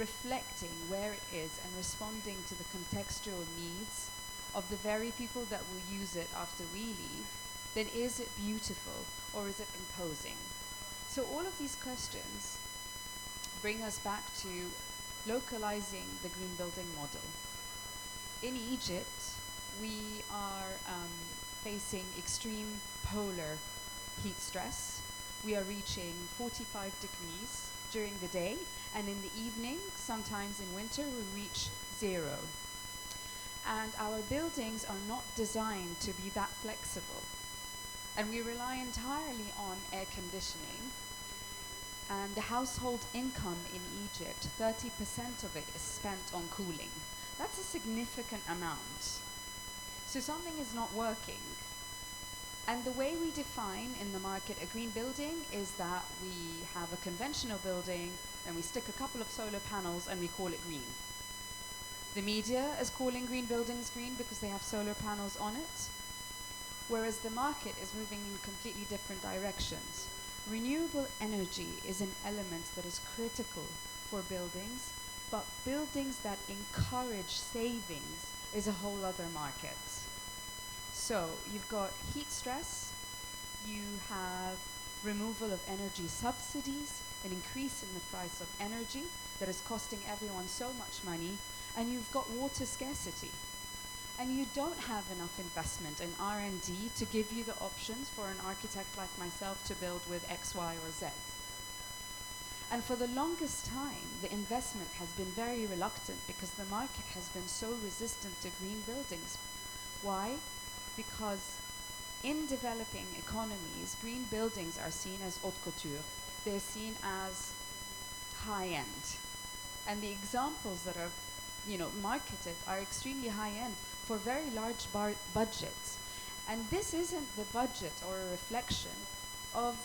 reflecting where it is and responding to the contextual needs of the very people that will use it after we leave, then is it beautiful or is it imposing? So all of these questions bring us back to localizing the green building model. In Egypt, we are facing extreme polar heat stress. We are reaching 45 degrees during the day, and in the evening, sometimes in winter, we reach 0. And our buildings are not designed to be that flexible. And we rely entirely on air conditioning. And the household income in Egypt, 30% of it is spent on cooling. That's a significant amount. So something is not working. And the way we define in the market a green building is that we have a conventional building, and we stick a couple of solar panels and we call it green. The media is calling green buildings green because they have solar panels on it, whereas the market is moving in completely different directions. Renewable energy is an element that is critical for buildings, but buildings that encourage savings is a whole other market. So you've got heat stress, you have removal of energy subsidies, an increase in the price of energy that is costing everyone so much money, and you've got water scarcity. And you don't have enough investment in R&D to give you the options for an architect like myself to build with X, Y, or Z. And for the longest time, the investment has been very reluctant because the market has been so resistant to green buildings. Why? Because in developing economies, green buildings are seen as haute couture. They're seen as high-end. And the examples that are marketed are extremely high-end for very large budgets. And this isn't the budget or a reflection of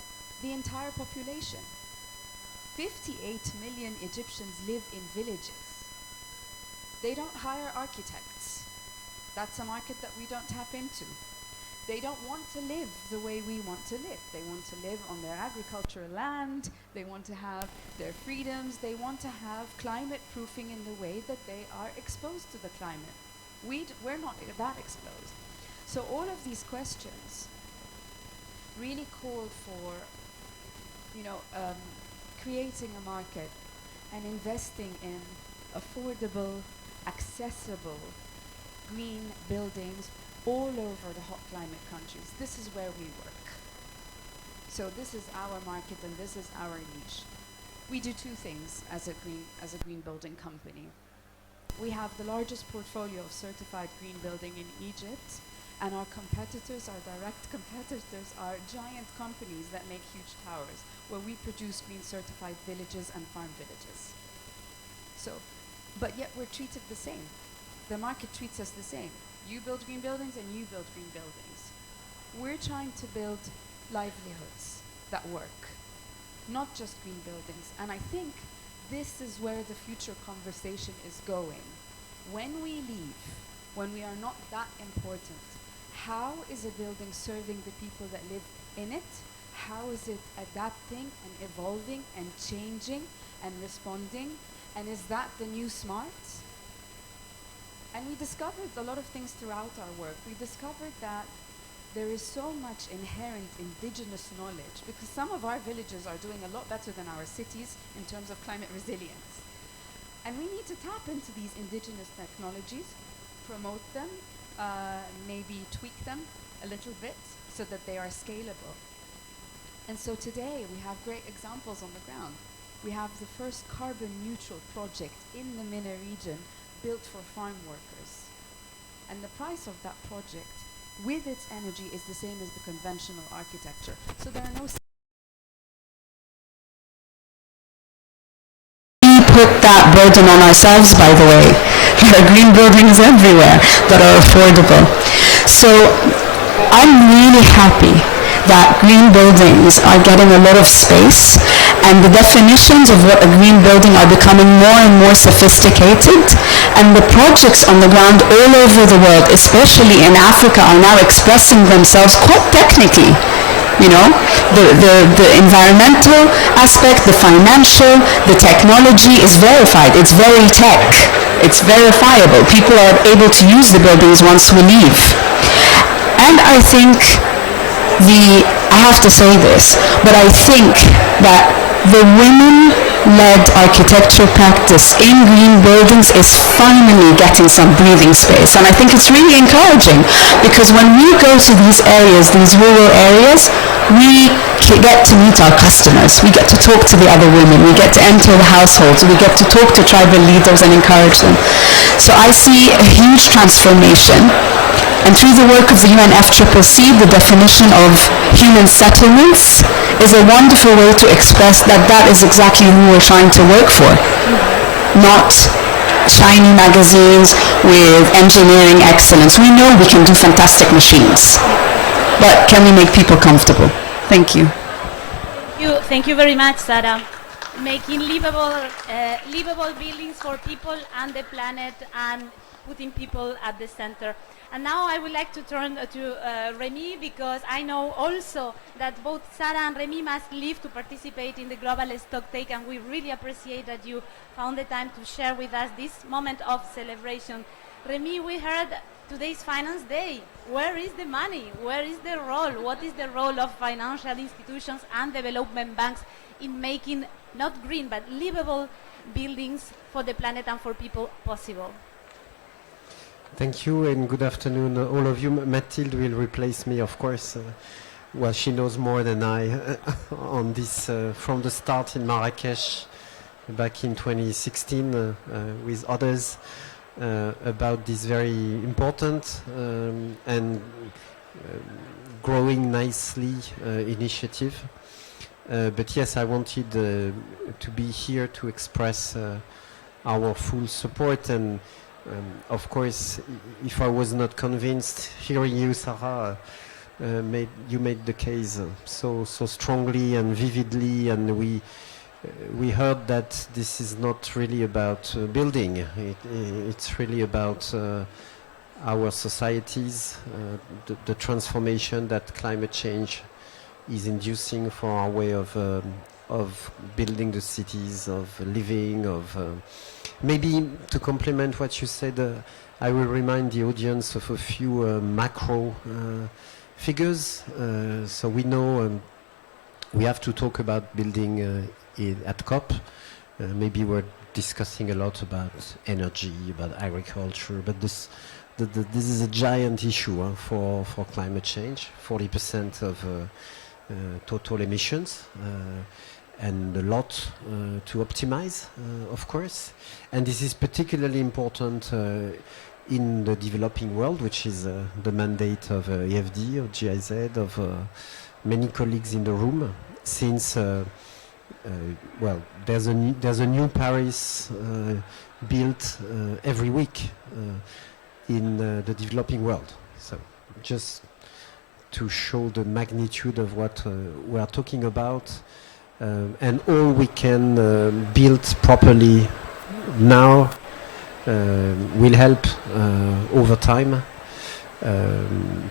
the entire population. 58 million Egyptians live in villages. They don't hire architects. That's a market that we don't tap into. They don't want to live the way we want to live. They want to live on their agricultural land. They want to have their freedoms. They want to have climate proofing in the way that they are exposed to the climate. We're not that exposed. So all of these questions really call for, creating a market and investing in affordable, accessible, green buildings all over the hot climate countries. This is where we work. So this is our market and this is our niche. We do two things as a green building company. We have the largest portfolio of certified green building in Egypt, and our competitors, our direct competitors, are giant companies that make huge towers, where we produce green certified villages and farm villages. So, but yet we're treated the same. The market treats us the same. You build green buildings and you build green buildings. We're trying to build livelihoods that work, not just green buildings. And I think this is where the future conversation is going. When we leave, when we are not that important, how is a building serving the people that live in it? How is it adapting and evolving and changing and responding? And is that the new smart? And we discovered a lot of things throughout our work. We discovered that there is so much inherent indigenous knowledge, because some of our villages are doing a lot better than our cities in terms of climate resilience. And we need to tap into these indigenous technologies, promote them, maybe tweak them a little bit so that they are scalable. And so today we have great examples on the ground. We have the first carbon neutral project in the MENA region built for farm workers. And the price of that project with its energy is the same as the conventional architecture. So there are no... We put that burden on ourselves, by the way. There are green buildings everywhere that are affordable. So I'm really happy that green buildings are getting a lot of space, and the definitions of what a green building are becoming more and more sophisticated, and the projects on the ground all over the world, especially in Africa, are now expressing themselves quite technically You know, the environmental aspect, the financial, the technology is verified. It's very tech. It's verifiable. People are able to use the buildings once we leave. And I think I have to say this, but I think that the women-led architectural practice in green buildings is finally getting some breathing space. And I think it's really encouraging, because when we go to these areas, these rural areas, we get to meet our customers. We get to talk to the other women. We get to enter the households. We get to talk to tribal leaders and encourage them. So I see a huge transformation. And through the work of the UNFCCC, the definition of human settlements is a wonderful way to express that that is exactly who we're trying to work for. Not shiny magazines with engineering excellence. We know we can do fantastic machines, but can we make people comfortable? Thank you. Thank you very much, Sarah. Making livable buildings for people and the planet, and putting people at the center. And now I would like to turn to Remy, because I know also that both Sarah and Remy must leave to participate in the global stocktake, and we really appreciate that you found the time to share with us this moment of celebration. Remy, we heard today's Finance Day. Where is the money? Where is the role? What is the role of financial institutions and development banks in making not green but livable buildings for the planet and for people possible? Thank you and good afternoon, all of you. Mathilde will replace me, of course. Well, she knows more than I on this from the start in Marrakesh back in 2016 with others about this very important and growing nicely initiative. But yes, I wanted to be here to express our full support, and of course, if I was not convinced, hearing you, Sarah, you made the case so strongly and vividly, and we heard that this is not really about building. It's really about our societies, the transformation that climate change is inducing for our way of building the cities, of living, of maybe to complement what you said, I will remind the audience of a few macro figures. So we know we have to talk about building at COP. Maybe we're discussing a lot about energy, about agriculture, but this is a giant issue for climate change. 40% of total emissions. And a lot to optimize, of course. And this is particularly important in the developing world, which is the mandate of EFD, of GIZ, of many colleagues in the room, since, well, there's a new Paris built every week in the developing world. So just to show the magnitude of what we are talking about, and all we can build properly now will help over time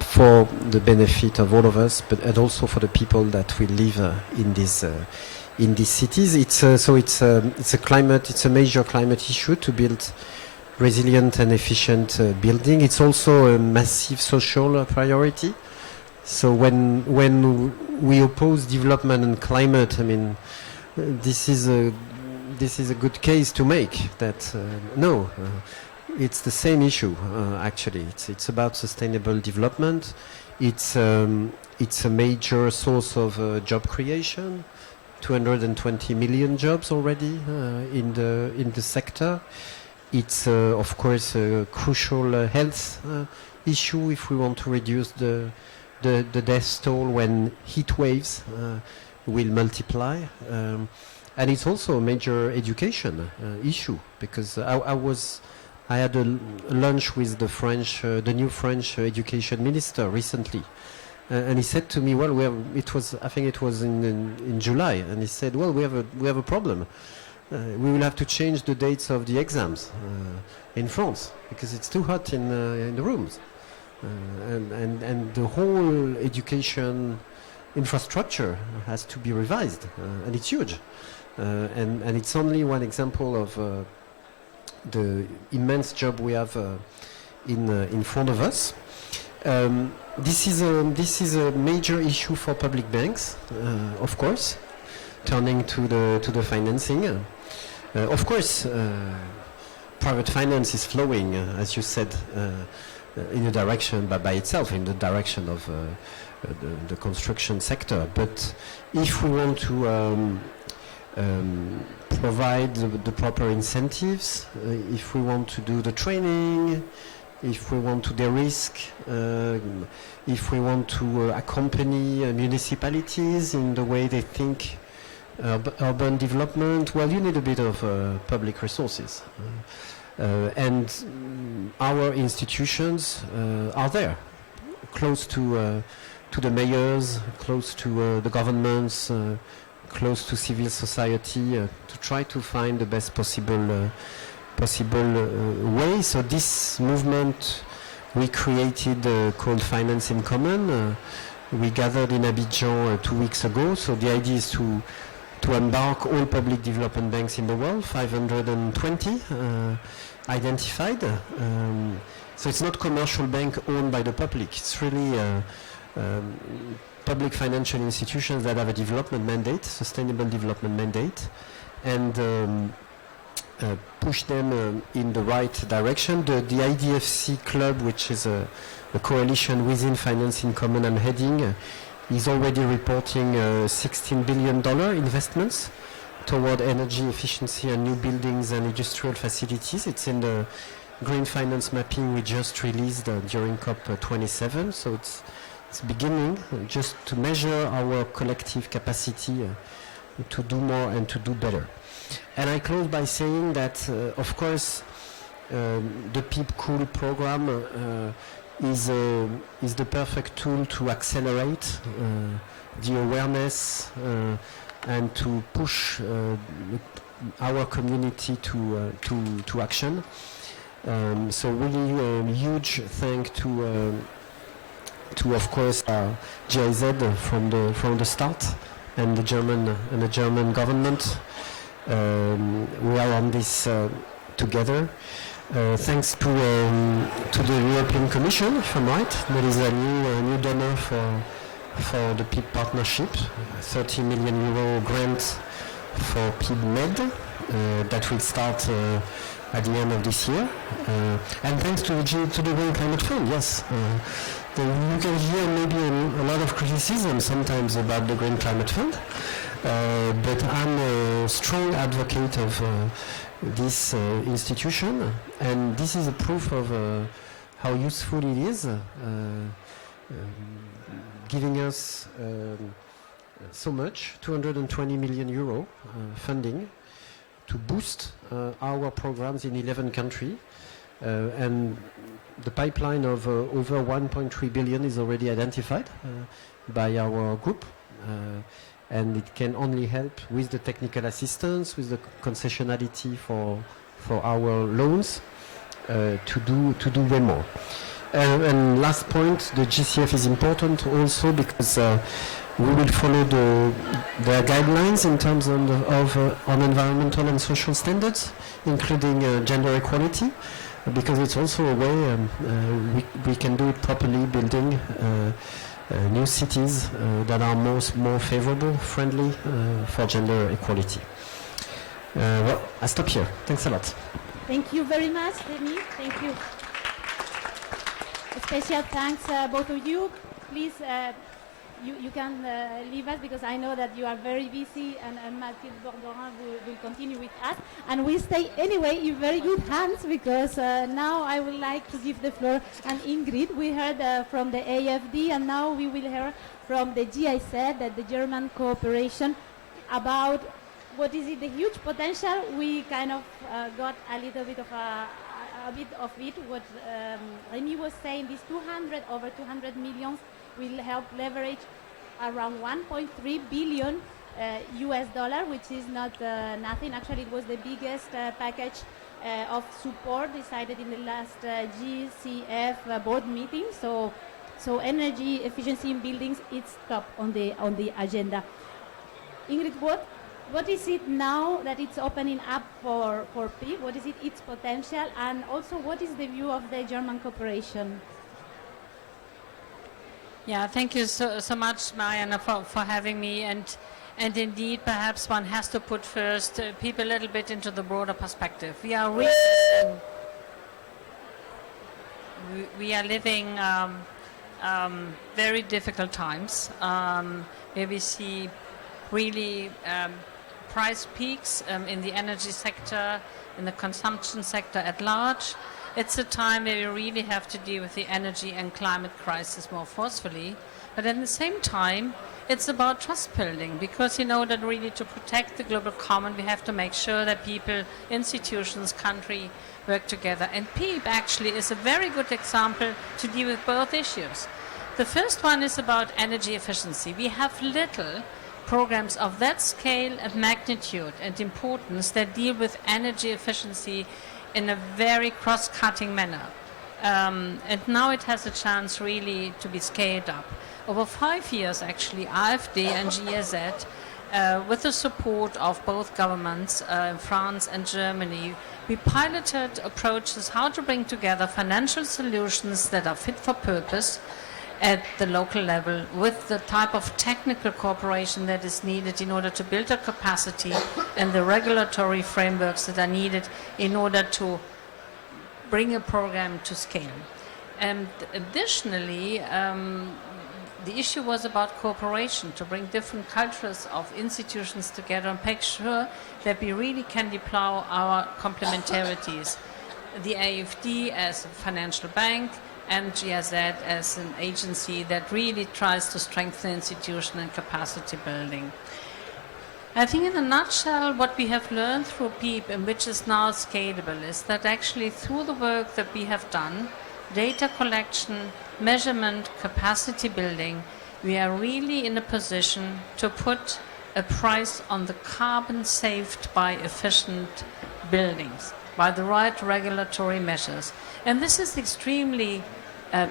for the benefit of all of us, but also for the people that will live in these cities. It's a major climate issue to build resilient and efficient building. It's also a massive social priority. So when we oppose development and climate, I mean, this is a good case to make that no, it's the same issue actually. It's about sustainable development. It's a major source of job creation. 220 million jobs already in the sector. It's of course a crucial health issue if we want to reduce the death toll when heat waves will multiply. And it's also a major education issue, because I had a lunch with the new French education minister recently, and he said to me, well, I think it was in July, and he said, well, we have a problem. We will have to change the dates of the exams in France because it's too hot in the rooms. And the whole education infrastructure has to be revised, and it's huge. And it's only one example of the immense job we have in front of us. This is a major issue for public banks, of course, turning to the financing. Of course, private finance is flowing, as you said, in a direction by itself, in the direction of the construction sector. But if we want to provide the proper incentives, if we want to do the training, if we want to de-risk, if we want to accompany municipalities in the way they think urban development, well, you need a bit of public resources. And our institutions are there, close to the mayors, close to the governments, close to civil society, to try to find the best possible way. So this movement we created called Finance in Common. We gathered in Abidjan 2 weeks ago. So the idea is to embark all public development banks in the world, 520 identified. So it's not commercial bank owned by the public. It's really public financial institutions that have a development mandate, sustainable development mandate, and push them in the right direction. The IDFC Club, which is a coalition within Finance in Common I'm heading, is already reporting $16 billion investments toward energy efficiency and new buildings and industrial facilities. It's in the green finance mapping we just released during COP27, so it's beginning just to measure our collective capacity to do more and to do better. And I close by saying that, of course, the PIP Cool program is the perfect tool to accelerate the awareness and to push our community to action. So really huge thank to of course GIZ from the start and the German government. We are on this together. Thanks to the European Commission, if I'm right, there is a new donor for the PIB partnership, 30 million euro grant for PIB Med that will start at the end of this year. And thanks to the Green Climate Fund, yes. You can hear maybe a lot of criticism sometimes about the Green Climate Fund, but I'm a strong advocate of this institution, and this is a proof of how useful it is, giving us so much, 220 million euro funding to boost our programs in 11 countries, and the pipeline of over 1.3 billion is already identified by our group. And it can only help with the technical assistance, with the concessionality for our loans, to do way more. And last point, the GCF is important also because we will follow their guidelines in terms on environmental and social standards, including gender equality, because it's also a way we can do it properly, building new cities that are more favorable, friendly for gender equality. Well, I stop here. Thanks a lot. Thank you very much, Denis. Thank you. A special thanks, both of you. Please, you can leave us because I know that you are very busy, and Mathilde Bordorin will continue with us. And we stay anyway in very good hands because now I would like to give the floor and Ingrid. We heard from the AFD, and now we will hear from the GIZ, that the German cooperation, about what is it, the huge potential. We kind of got a little bit of it. What Remy was saying, these over 200 million will help leverage around 1.3 billion US dollar, which is not nothing. Actually, it was the biggest package of support decided in the last GCF board meeting. So So energy efficiency in buildings, it's top on the agenda. Ingrid, what is it now that it's opening up for PIP? What is its potential, and also what is the view of the German cooperation? Yeah, thank you so much, Mariana, for having me. And indeed, perhaps one has to put first people a little bit into the broader perspective. We are living very difficult times where we see really price peaks in the energy sector, in the consumption sector at large. It's a time where we really have to deal with the energy and climate crisis more forcefully. But at the same time, it's about trust building, because you know that really to protect the global common, we have to make sure that people, institutions, country work together. And PEEP actually is a very good example to deal with both issues. The first one is about energy efficiency. We have little programs of that scale and magnitude and importance that deal with energy efficiency in a very cross-cutting manner. And now it has a chance really to be scaled up. Over 5 years, actually, AfD and GIZ, with the support of both governments, France and Germany, we piloted approaches how to bring together financial solutions that are fit for purpose at the local level with the type of technical cooperation that is needed in order to build a capacity and the regulatory frameworks that are needed in order to bring a program to scale. And additionally, the issue was about cooperation, to bring different cultures of institutions together and make sure that we really can deploy our complementarities. The AfD as a financial bank, and GIZ as an agency that really tries to strengthen institution and capacity building. I think in a nutshell, what we have learned through PEEP, and which is now scalable, is that actually through the work that we have done, data collection, measurement, capacity building, we are really in a position to put a price on the carbon saved by efficient buildings, by the right regulatory measures. And this is extremely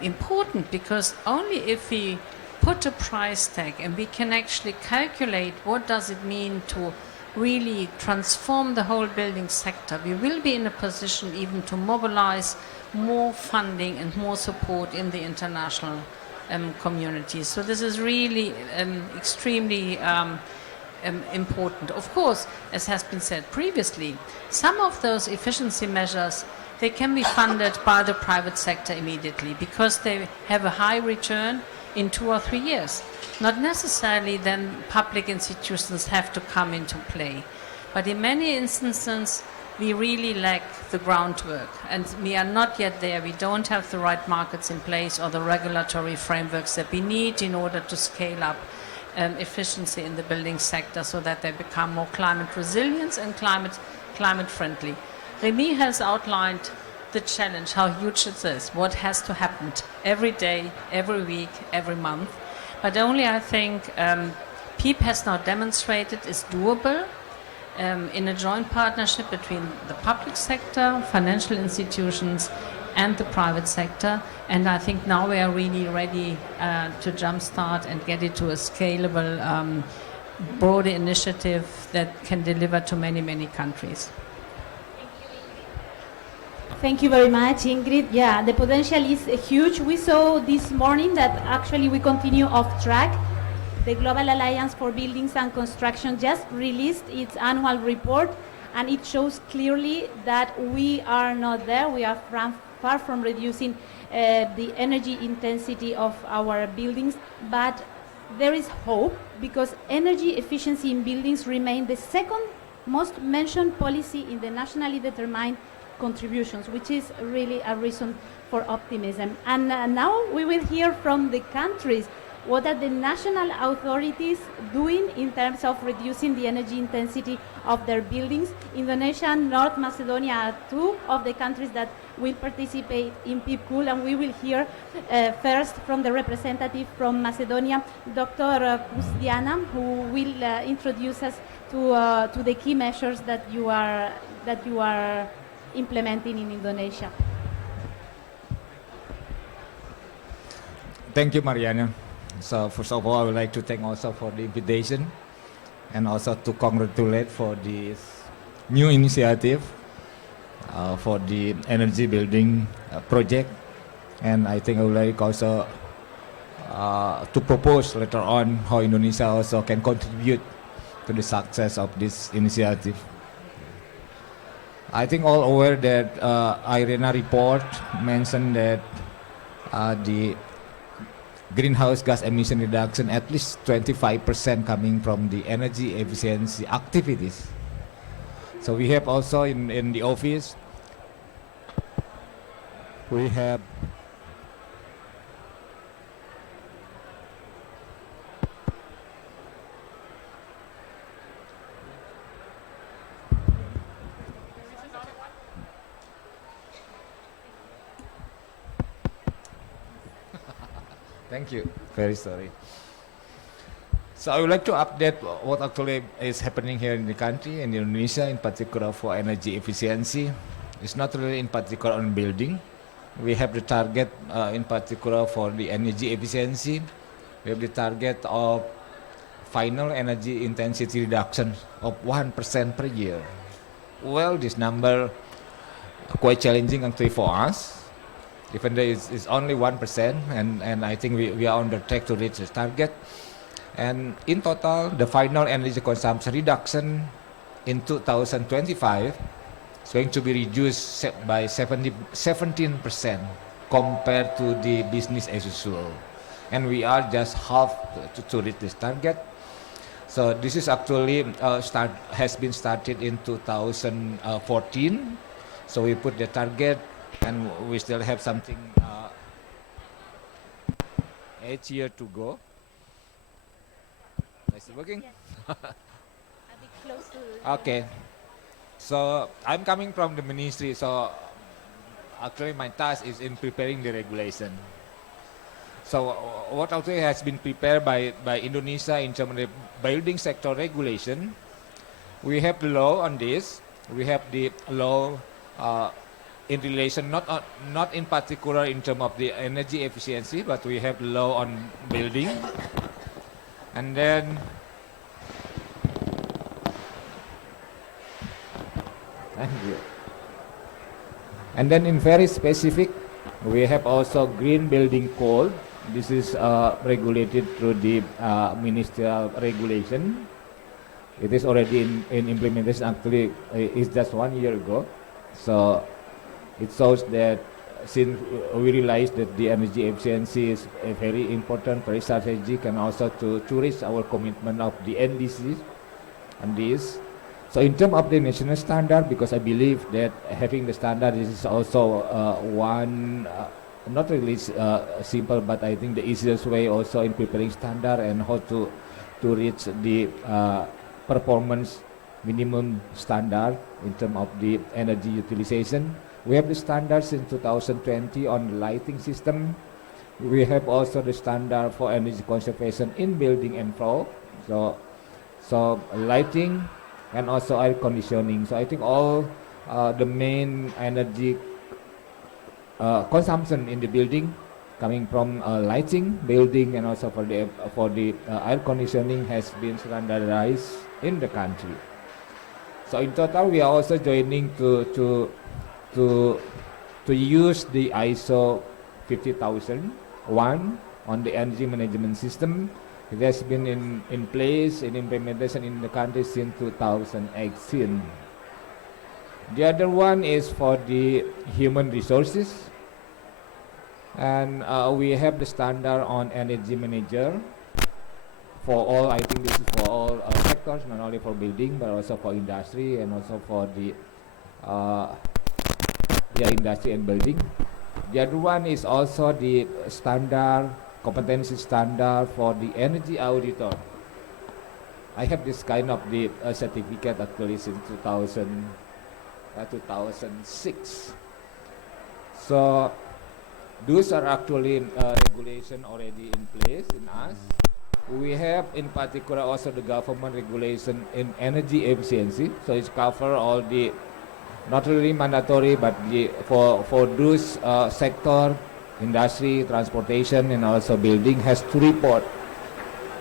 important, because only if we put a price tag and we can actually calculate what does it mean to really transform the whole building sector, we will be in a position even to mobilize more funding and more support in the international community. So this is really extremely important. Of course, as has been said previously, some of those efficiency measures, they can be funded by the private sector immediately because they have a high return in 2 or 3 years. Not necessarily then public institutions have to come into play. But in many instances, we really lack the groundwork, and we are not yet there. We don't have the right markets in place or the regulatory frameworks that we need in order to scale up efficiency in the building sector so that they become more climate resilient and climate friendly. Remy has outlined the challenge, how huge it is, what has to happen every day, every week, every month. But only I think PEEP has now demonstrated is doable in a joint partnership between the public sector, financial institutions, and the private sector. And I think now we are really ready to jumpstart and get it to a scalable, broader initiative that can deliver to many, many countries. Thank you very much, Ingrid. Yeah, the potential is huge. We saw this morning that actually we continue off track. The Global Alliance for Buildings and Construction just released its annual report, and it shows clearly that we are not there. We are far from reducing the energy intensity of our buildings, but there is hope because energy efficiency in buildings remain the second most mentioned policy in the nationally determined contributions, which is really a reason for optimism. And now we will hear from the countries. What are the national authorities doing in terms of reducing the energy intensity of their buildings? Indonesia and North Macedonia are two of the countries that will participate in PIPCOOL, and we will hear first from the representative from Macedonia, Dr. Kusdiana, who will introduce us to the key measures that you are implementing in Indonesia. Thank you, Mariana. So first of all, I would like to thank also for the invitation and also to congratulate for this new initiative for the energy building project. And I think I would like also to propose later on how Indonesia also can contribute to the success of this initiative. I think all aware that IRENA report mentioned that the greenhouse gas emission reduction at least 25% coming from the energy efficiency activities. So we have also in the office, we have Thank you. Very sorry. So I would like to update what actually is happening here in the country, in Indonesia, in particular for energy efficiency. It's not really in particular on building. We have the target in particular for the energy efficiency. We have the target of final energy intensity reduction of 1% per year. Well, this number quite challenging actually for us. Even though it's only 1%, and I think we are on the track to reach the target. And in total, the final energy consumption reduction in 2025 is going to be reduced by 17% compared to the business as usual. And we are just half to reach this target. So this is actually has been started in 2014. So we put the target, and we still have something 8 years to go. Is it working? Yes. A bit close to Okay. So I'm coming from the ministry, so actually my task is in preparing the regulation. So what actually has been prepared by Indonesia in terms of the building sector regulation, we have the law on this. We have the law in relation, not in particular in terms of the energy efficiency, but we have law on building. And then thank you. And then in very specific, we have also green building code. This is regulated through the ministerial regulation. It is already in implementation. Actually, it's just 1 year ago. So it shows that since we realized that the energy efficiency is a very important, very strategic, and also to reach our commitment of the NDCs and this. So in terms of the national standard, because I believe that having the standard is also one, not really simple, but I think the easiest way also in preparing standard and how to reach the performance minimum standard in terms of the energy utilization. We have the standards in 2020 on the lighting system. We have also the standard for energy conservation in building and floor. So lighting and also air conditioning. So I think all the main energy consumption in the building coming from lighting, building, and also for the air conditioning has been standardized in the country. So in total, we are also joining to use the ISO 50001 on the energy management system. It has been in place in implementation in the country since 2018. The other one is for the human resources, and we have the standard on energy manager for all. I think this is for all sectors, not only for building but also for industry and also for the industry and building. The other one is also the standard, competency standard for the energy auditor. I have this kind of the certificate actually since 2006. So those are actually regulation already in place in us. We have in particular also the government regulation in energy efficiency. So it's cover all the not really mandatory, but for those sector industry, transportation, and also building has to report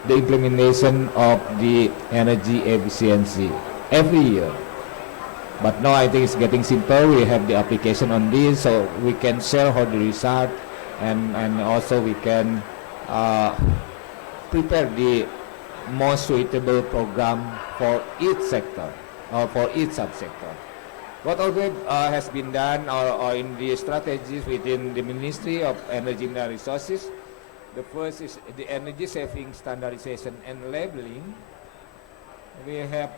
the implementation of the energy efficiency every year. But now I think it's getting simple. We have the application on this, so we can share how the result, and also we can prepare the most suitable program for each sector or for each subsector. What already has been done or in the strategies within the Ministry of Energy and Resources, the first is the energy saving standardization and labeling. We have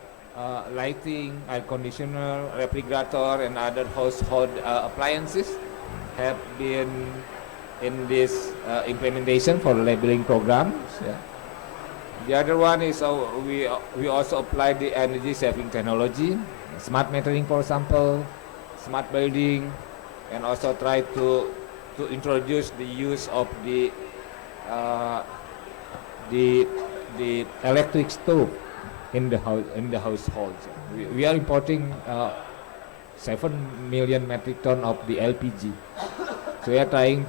lighting, air conditioner, refrigerator, and other household appliances have been in this implementation for labeling programs. Yeah. The other one is we also apply the energy saving technology, smart metering, for example, smart building, and also try to introduce the use of the electric stove in the households. We are importing 7 million metric ton of the LPG, so we are trying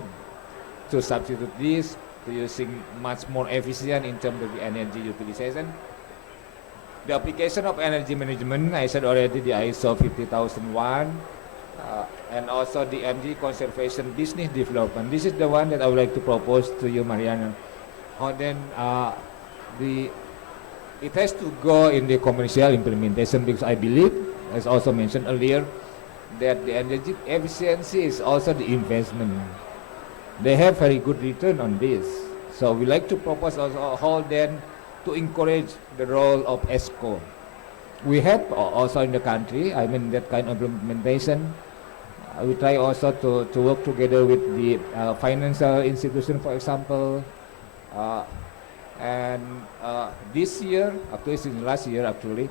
to substitute this to using much more efficient in terms of the energy utilization. The application of energy management, I said already, the ISO 50001, and also the energy conservation business development. This is the one that I would like to propose to you, Mariana. How then it has to go in the commercial implementation, because I believe, as also mentioned earlier, that the energy efficiency is also the investment. They have very good return on this. So we like to propose also how then to encourage the role of ESCO. We have also in the country, I mean, that kind of implementation. We try also to work together with the financial institution, for example. And this year, actually since last year actually,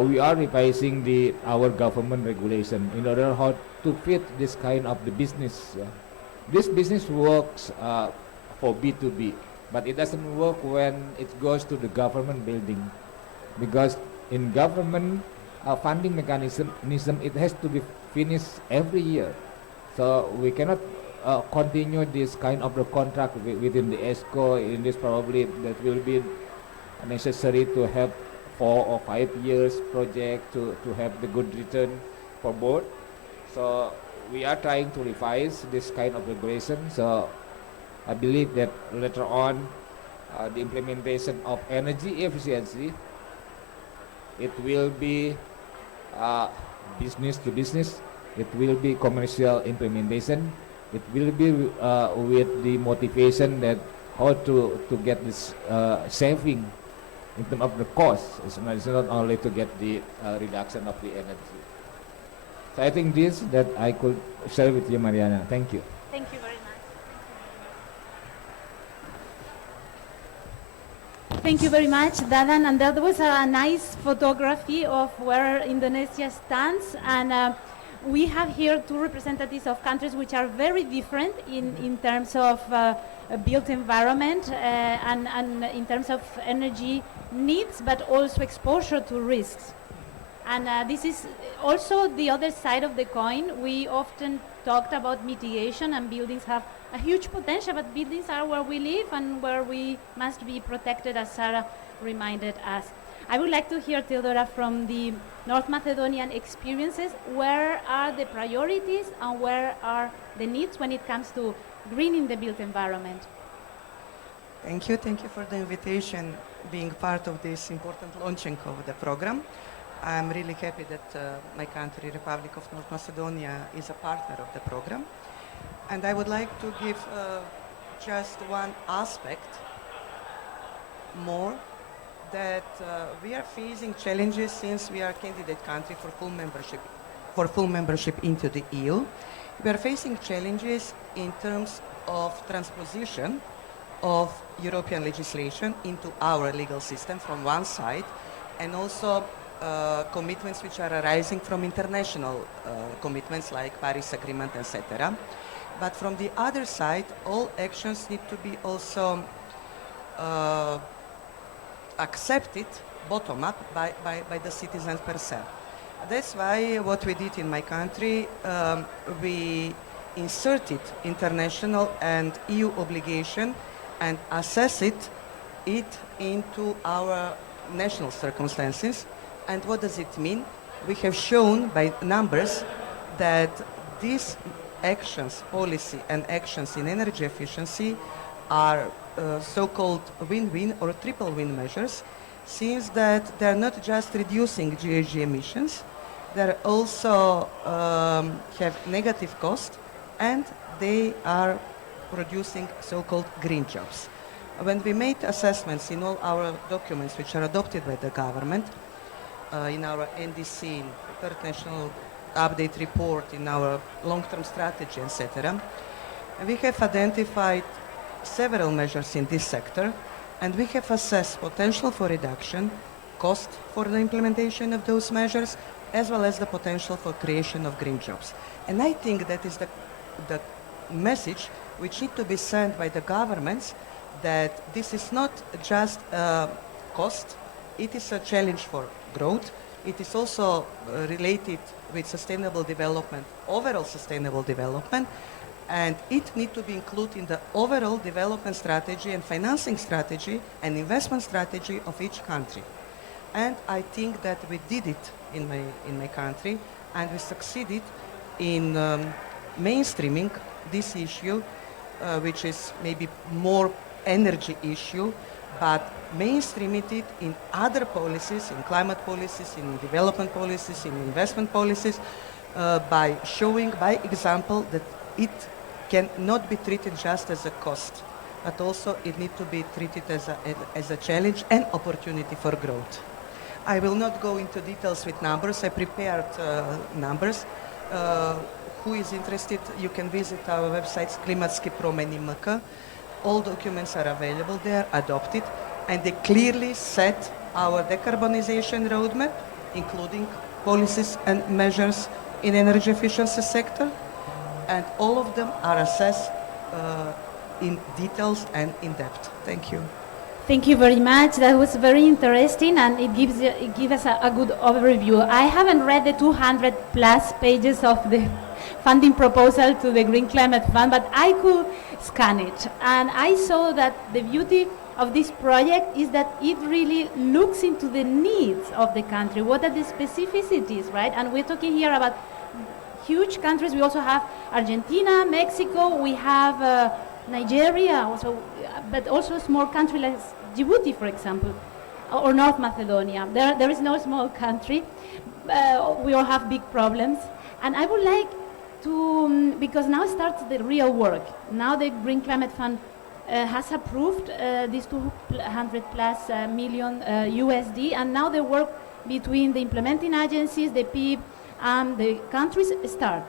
we are revising our government regulation in order how to fit this kind of the business. This business works for B2B, but it doesn't work when it goes to the government building, because in government funding mechanism, it has to be finished every year. So we cannot continue this kind of the contract within the ESCO. In this, probably that will be necessary to have 4 or 5 years project to have the good return for both. So we are trying to revise this kind of regulation. So I believe that later on, the implementation of energy efficiency, it will be business to business, it will be commercial implementation, it will be with the motivation that how to get this saving in terms of the cost. It's not only to get the reduction of the energy. So I think this that I could share with you, Mariana. Thank you. Thank you very much. Thank you very much, Dadan. And that was a nice photography of where Indonesia stands. And we have here two representatives of countries which are very different in terms of built environment and in terms of energy needs, but also exposure to risks. And this is also the other side of the coin. We often talked about mitigation, and buildings have a huge potential, but buildings are where we live and where we must be protected, as Sarah reminded us. I would like to hear, Theodora, from the North Macedonian experiences, where are the priorities and where are the needs when it comes to greening the built environment? Thank you for the invitation, being part of this important launching of the program. I'm really happy that my country, Republic of North Macedonia, is a partner of the program. And I would like to give just one aspect more, that we are facing challenges since we are a candidate country for full membership into the EU. We are facing challenges in terms of transposition of European legislation into our legal system from one side, and also commitments which are arising from international commitments like Paris Agreement, etc. But from the other side, all actions need to be also accepted bottom up by the citizens per se. That's why what we did in my country, we inserted international and EU obligation and assess it into our national circumstances. And what does it mean? We have shown by numbers that these actions, policy and actions in energy efficiency are so-called win-win or triple win measures, since that they're not just reducing GHG emissions, they also have negative cost, and they are producing so-called green jobs. When we made assessments in all our documents which are adopted by the government, in our NDC, Third National Update Report, in our long-term strategy, etc., we have identified several measures in this sector, and we have assessed potential for reduction, cost for the implementation of those measures, as well as the potential for creation of green jobs. And I think that is the message which need to be sent by the governments, that this is not just cost, it is a challenge for growth. It is also related with sustainable development, overall sustainable development, and it needs to be included in the overall development strategy and financing strategy and investment strategy of each country. And I think that we did it in my country, and we succeeded in mainstreaming this issue, which is maybe more energy issue, but mainstreaming it in other policies, in climate policies, in development policies, in investment policies, by showing by example that it cannot be treated just as a cost, but also it needs to be treated as a challenge and opportunity for growth. I will not go into details with numbers. I prepared numbers. Who is interested, you can visit our website, Klimatski promeni MK. All documents are available there, adopted, and they clearly set our decarbonization roadmap, including policies and measures in energy efficiency sector, and all of them are assessed in details and in depth. Thank you. Thank you very much. That was very interesting, and it gives us a good overview. I haven't read the 200 plus pages of the funding proposal to the Green Climate Fund, but I could scan it, and I saw that the beauty of this project is that it really looks into the needs of the country. What are the specificities, right? And we're talking here about huge countries. We also have Argentina, Mexico, we have Nigeria, also, but also a small country like Djibouti, for example, or North Macedonia. There is no small country. We all have big problems. And I would like to, because now starts the real work. Now the Green Climate Fund has approved these 200 plus million USD, and now the work between the implementing agencies, the PIB, and the countries start.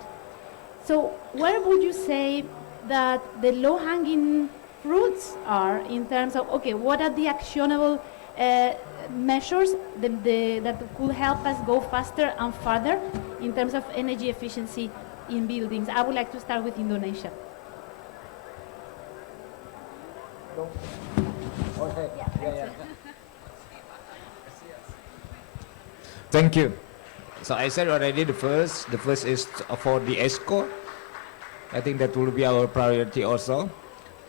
So where would you say that the low-hanging fruits are in terms of, okay, what are the actionable measures that could help us go faster and further in terms of energy efficiency in buildings? I would like to start with Indonesia. Thank you. So I said already the first is for the ESCO. I think that will be our priority also.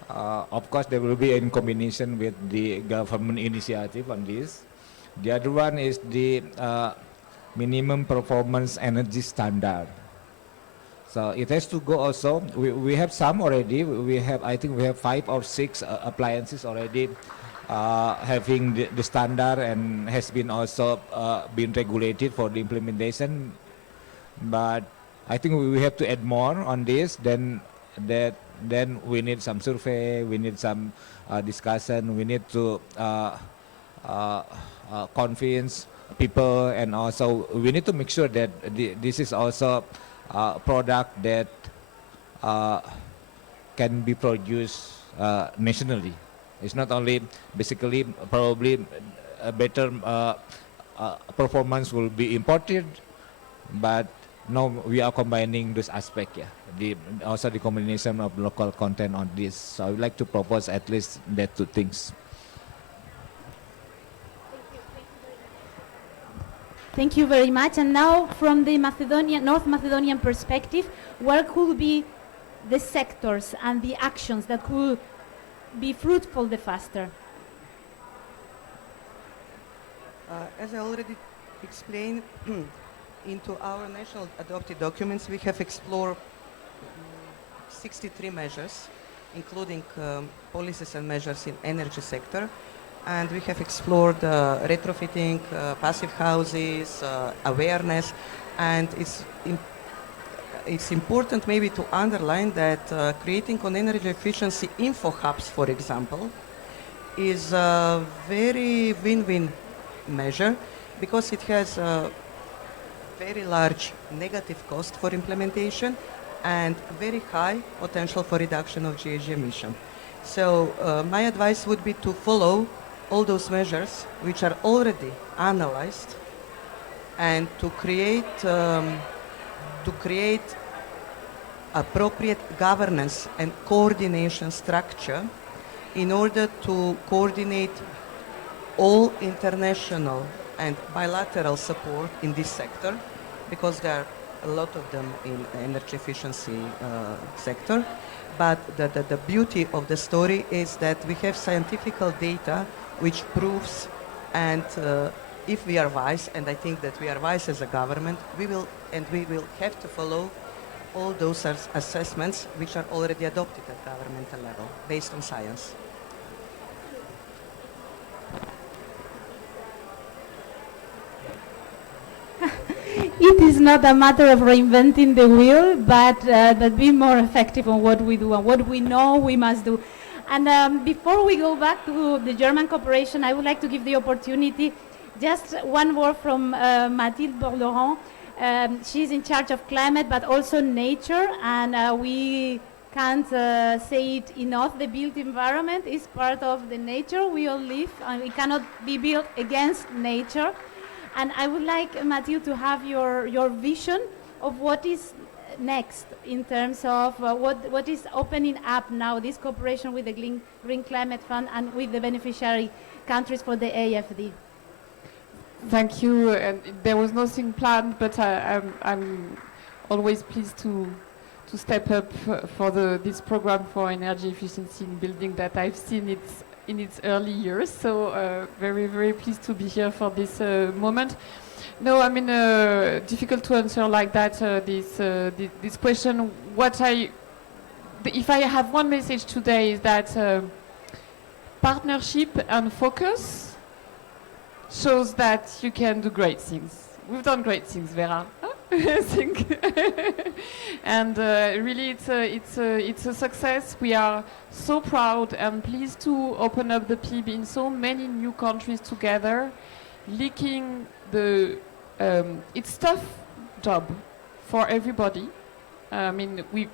Of course, there will be in combination with the government initiative on this. The other one is the minimum performance energy standard. So it has to go also. We have some already. I think we have 5 or 6 appliances already having the standard, and has been also been regulated for the implementation. But I think we have to add more on this. Then we need some survey. We need some discussion. We need to convince people, and also we need to make sure that this is also a product that can be produced nationally. It's not only basically probably a better performance will be imported, but now we are combining this aspect, also the combination of local content on this. So I would like to propose at least that 2 things. Thank you very much. And now from the North Macedonian perspective, what could be the sectors and the actions that could be fruitful the faster? As I already explained, into our national adopted documents, we have explored 63 measures, including policies and measures in energy sector. And we have explored retrofitting, passive houses, awareness, and it's important maybe to underline that creating on energy efficiency info hubs, for example, is a very win-win measure because it has a very large negative cost for implementation and very high potential for reduction of GHG emission. So my advice would be to follow all those measures which are already analyzed and to create appropriate governance and coordination structure in order to coordinate all international and bilateral support in this sector, because there are a lot of them in energy efficiency sector. But the beauty of the story is that we have scientific data which proves, and if we are wise, and I think that we are wise as a government, we will have to follow all those assessments which are already adopted at governmental level based on science. It is not a matter of reinventing the wheel, but being more effective on what we do and what we know we must do. And before we go back to the German cooperation, I would like to give the opportunity, just one word from Mathilde Borderon. She's in charge of climate, but also nature, and we can't say it enough. The built environment is part of the nature we all live, and we cannot be built against nature. And I would like, Mathilde, to have your vision of what is next in terms of what is opening up now, this cooperation with the Green Climate Fund and with the beneficiary countries for the AFD. Thank you. And there was nothing planned, but I'm always pleased to step up for this program for energy efficiency in building that I've seen in its early years. So very, very pleased to be here for this moment. No, I mean, difficult to answer like that, this question. If I have one message today is that partnership and focus shows that you can do great things. We've done great things, Vera. I think, and really, it's a success. We are so proud and pleased to open up the PIB in so many new countries together, linking it's tough job for everybody. I mean, we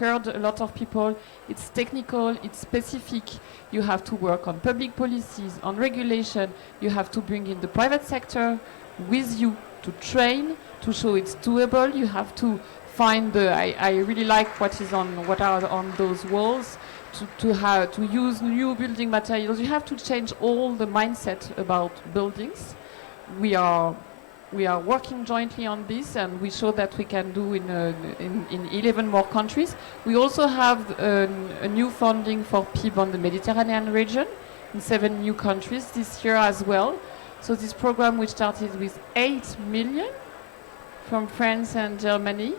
heard a lot of people. It's technical, it's specific. You have to work on public policies, on regulation. You have to bring in the private sector with you to train, to show it's doable. You have to find I really like what are on those walls, to use new building materials. You have to change all the mindset about buildings. We are working jointly on this, and we show that we can do in 11 more countries. We also have a new funding for PIB on the Mediterranean region in 7 new countries this year as well. So this program, which started with 8 million from France and Germany,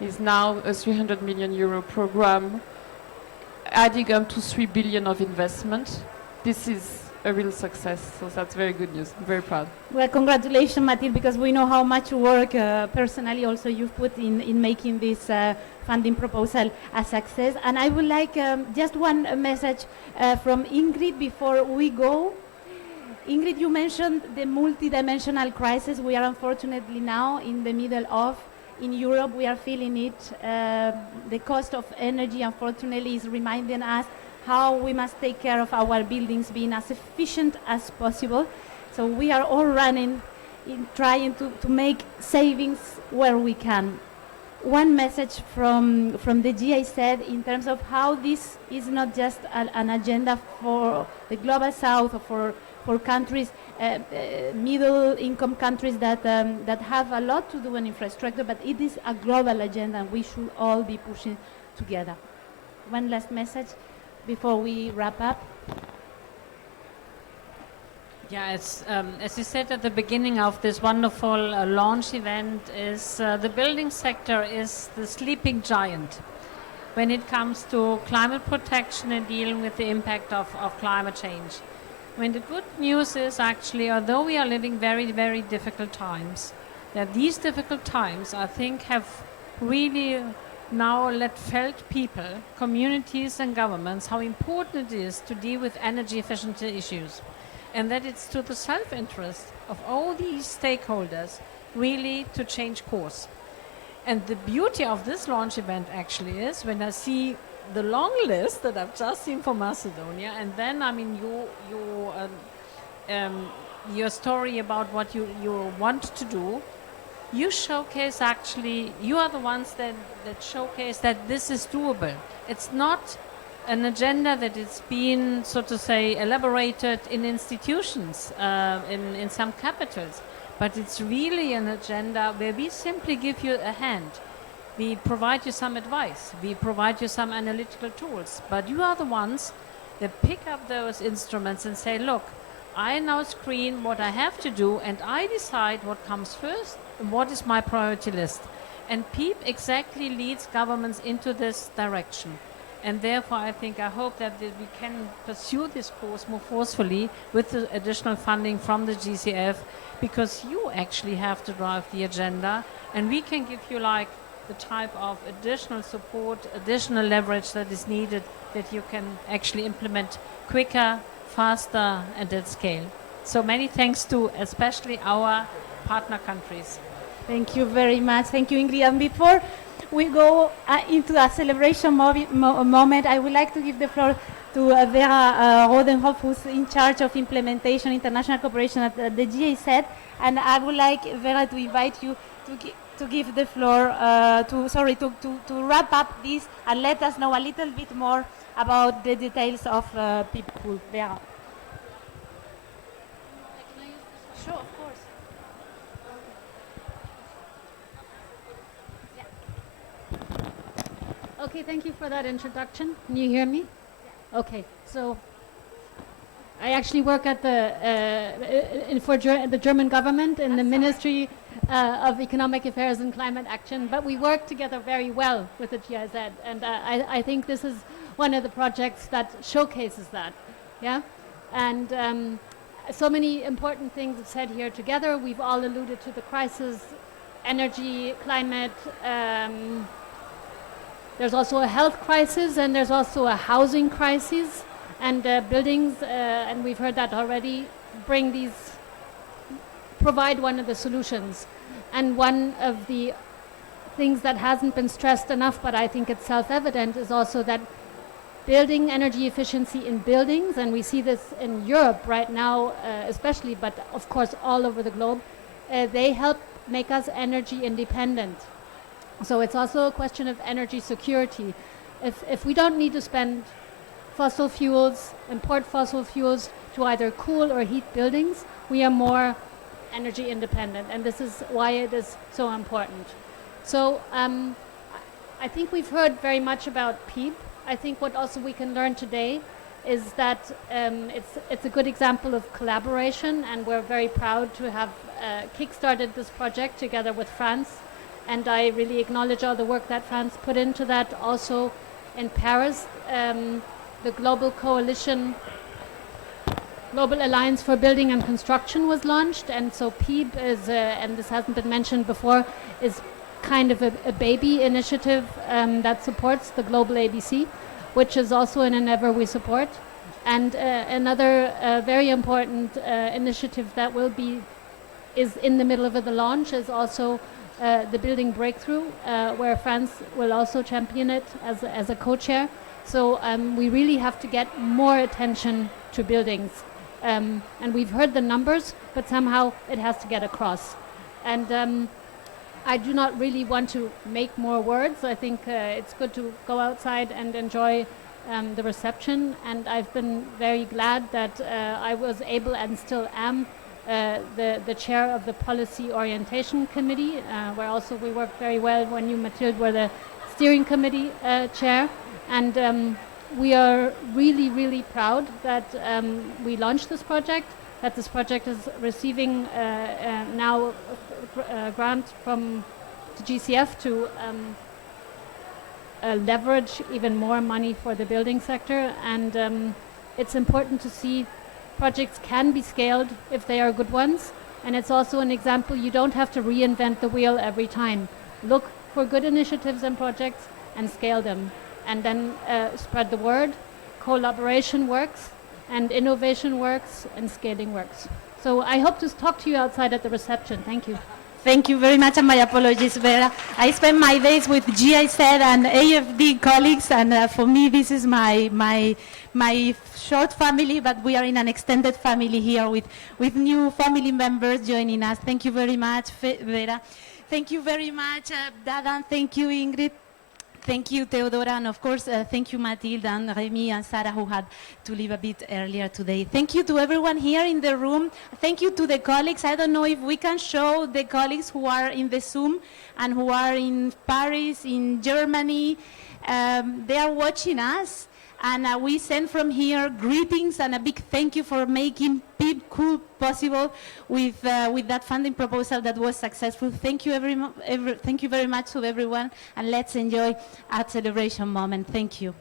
is now a 300 million euro program, adding up to 3 billion of investment. This is a real success, so that's very good news. I'm very proud. Well, congratulations, Mathilde, because we know how much work personally also you've put in making this funding proposal a success. And I would like just one message from Ingrid before we go. Ingrid, you mentioned the multidimensional crisis we are unfortunately now in the middle of. In Europe, we are feeling it. The cost of energy, unfortunately, is reminding us how we must take care of our buildings being as efficient as possible. So we are all running, trying to make savings where we can. One message from the GI said in terms of how this is not just an agenda for the global south or for countries, middle income countries that have a lot to do in infrastructure, but it is a global agenda, and we should all be pushing together. One last message before we wrap up. Yeah, it's, as you said at the beginning of this wonderful launch event, is the building sector is the sleeping giant when it comes to climate protection and dealing with the impact of climate change. I mean, the good news is actually, although we are living very, very difficult times, that these difficult times, I think, have really now let felt people, communities and governments how important it is to deal with energy efficiency issues. And that it's to the self-interest of all these stakeholders really to change course. And the beauty of this launch event actually is when I see the long list that I've just seen for Macedonia, and then I mean your story about what you want to do, you showcase actually, you are the ones that showcase that this is doable. It's not an agenda that is being, so to say, elaborated in institutions, in some capitals, but it's really an agenda where we simply give you a hand. We provide you some advice, we provide you some analytical tools, but you are the ones that pick up those instruments and say, look, I now screen what I have to do and I decide what comes first and what is my priority list. And PEEP exactly leads governments into this direction. And therefore, I hope that we can pursue this course more forcefully with the additional funding from the GCF, because you actually have to drive the agenda, and we can give you like the type of additional support, additional leverage that is needed, that you can actually implement quicker, faster, and at scale. So many thanks to especially our partner countries. Thank you very much. Thank you, Ingrid. And before we go into a celebration moment, I would like to give the floor to Vera Rodenhoff, who's in charge of implementation, international cooperation at the GIZ. And I would like, Vera, to invite you to give the floor, to wrap up this and let us know a little bit more about the details of people. Vera. Sure, of course. Okay, thank you for that introduction. Can you hear me? Okay, so I actually work at the German government in the Ministry of Economic Affairs and Climate Action, but we work together very well with the GIZ, and I think this is one of the projects that showcases that, yeah? And so many important things are said here together. We've all alluded to the crisis, energy, climate. There's also a health crisis, and there's also a housing crisis, and buildings, and we've heard that already, provide one of the solutions. And one of the things that hasn't been stressed enough, but I think it's self-evident, is also that building energy efficiency in buildings, and we see this in Europe right now especially, but of course all over the globe, they help make us energy independent. So it's also a question of energy security. If we don't need to spend fossil fuels, import fossil fuels to either cool or heat buildings, we are more energy independent, and this is why it is so important. So I think we've heard very much about PEEP. I think what also we can learn today is that it's a good example of collaboration, and we're very proud to have kickstarted this project together with France. And I really acknowledge all the work that France put into that. Also in Paris, the Global Alliance for Building and Construction was launched, and so PEEP is, and this hasn't been mentioned before, is kind of a baby initiative that supports the Global ABC, which is also an endeavor we support. And another very important initiative that is in the middle of the launch is also the Building Breakthrough, where France will also champion it as a co-chair. So we really have to get more attention to buildings. And we've heard the numbers, but somehow it has to get across. And I do not really want to make more words. I think it's good to go outside and enjoy the reception. And I've been very glad that I was able, and still am, the chair of the Policy Orientation Committee, where also we work very well when you, Mathilde, were the steering committee chair, and we are really, really proud that we launched this project, that this project is receiving now a grant from the GCF to leverage even more money for the building sector, and it's important to see projects can be scaled if they are good ones, and it's also an example you don't have to reinvent the wheel every time. Look for good initiatives and projects and scale them, and then spread the word. Collaboration works, and innovation works, and scaling works. So I hope to talk to you outside at the reception. Thank you. Thank you very much, and my apologies, Vera. I spend my days with GIZ and AFD colleagues, and for me this is my short family, but we are in an extended family here with new family members joining us. Thank you very much, Vera. Thank you very much, Dadan. Thank you, Ingrid. Thank you, Teodora, and of course, thank you, Matilda and Remy and Sarah, who had to leave a bit earlier today. Thank you to everyone here in the room. Thank you to the colleagues. I don't know if we can show the colleagues who are in the Zoom and who are in Paris, in Germany. They are watching us, and we send from here greetings and a big thank you for making PIB possible with that funding proposal that was successful. Thank you, thank you very much to everyone, and let's enjoy a celebration moment. Thank you.